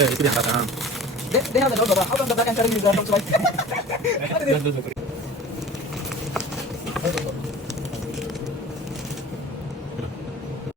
Itu yang kata. They have the dog, how come the back entering is the dog's wife?